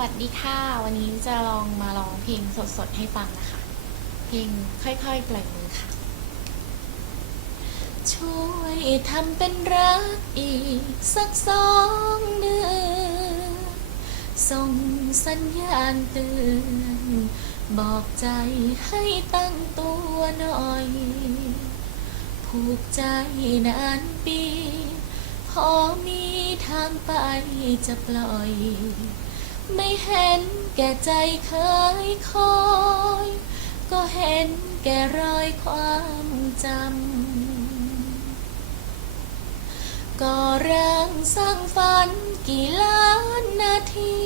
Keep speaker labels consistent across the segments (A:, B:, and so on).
A: วัสดีค่ะ วันนี้จะลองมาร้องเพลงสดๆให้ฟังนะคะ เพลงค่อยๆปล่อยมือค่ะ ช่วยทำเป็นรักอีกสักสองเดือนส่งสัญญาณเตือนบอกใจให้ตั้งตัวหน่อย ผูกใจนานปี พอมีทางไปจะปล่อย ไม่เห็นแก่ใจเคยคอย ก็เห็นแก่รอยความจำก็ร่างสร้างฝันกี่ล้านนาที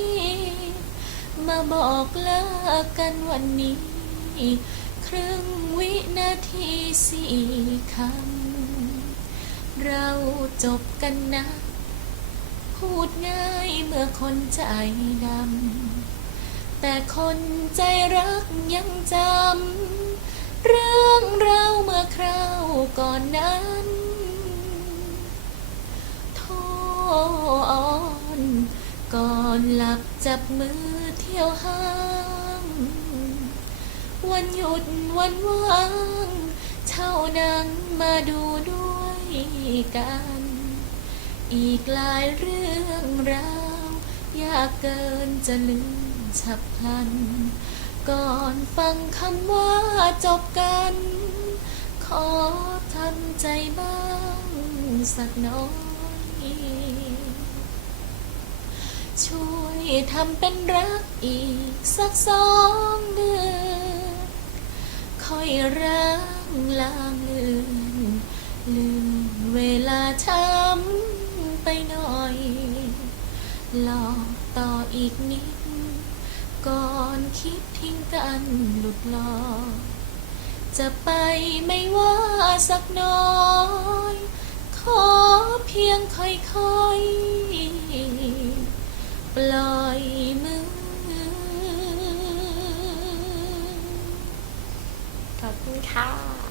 A: มาบอกเลิกกันวันนี้ ครึ่งวินาทีสี่คำ เราจบกันนะ พูดง่ายเมื่อคนใจดำแต่คนใจรักยังจำเรื่องเราวเมื่อคราวก่อนนั้นโทษก่อนหลับจับมือเที่ยวห้าง วันหยุดวันว่างเช่านังมาดูด้วยกัน อีกหลายเรื่องราว ยากเกินจะลืมฉับพลัน ก่อนฟังคำว่าจบกัน ขอทำใจบ้างสักน้อย ช่วยทำเป็นรักอีกสักสองเดือนค่อยร่างลางเลือนลืมเวลาช้ำไหลอกต่ออีกนิด ก่อนคิดทิ้งกันหลุดลอยจะไปไม่ว่าสักน้อย ขอเพียงค่อยๆ ปล่อยมือ ขอบคุณค่ะ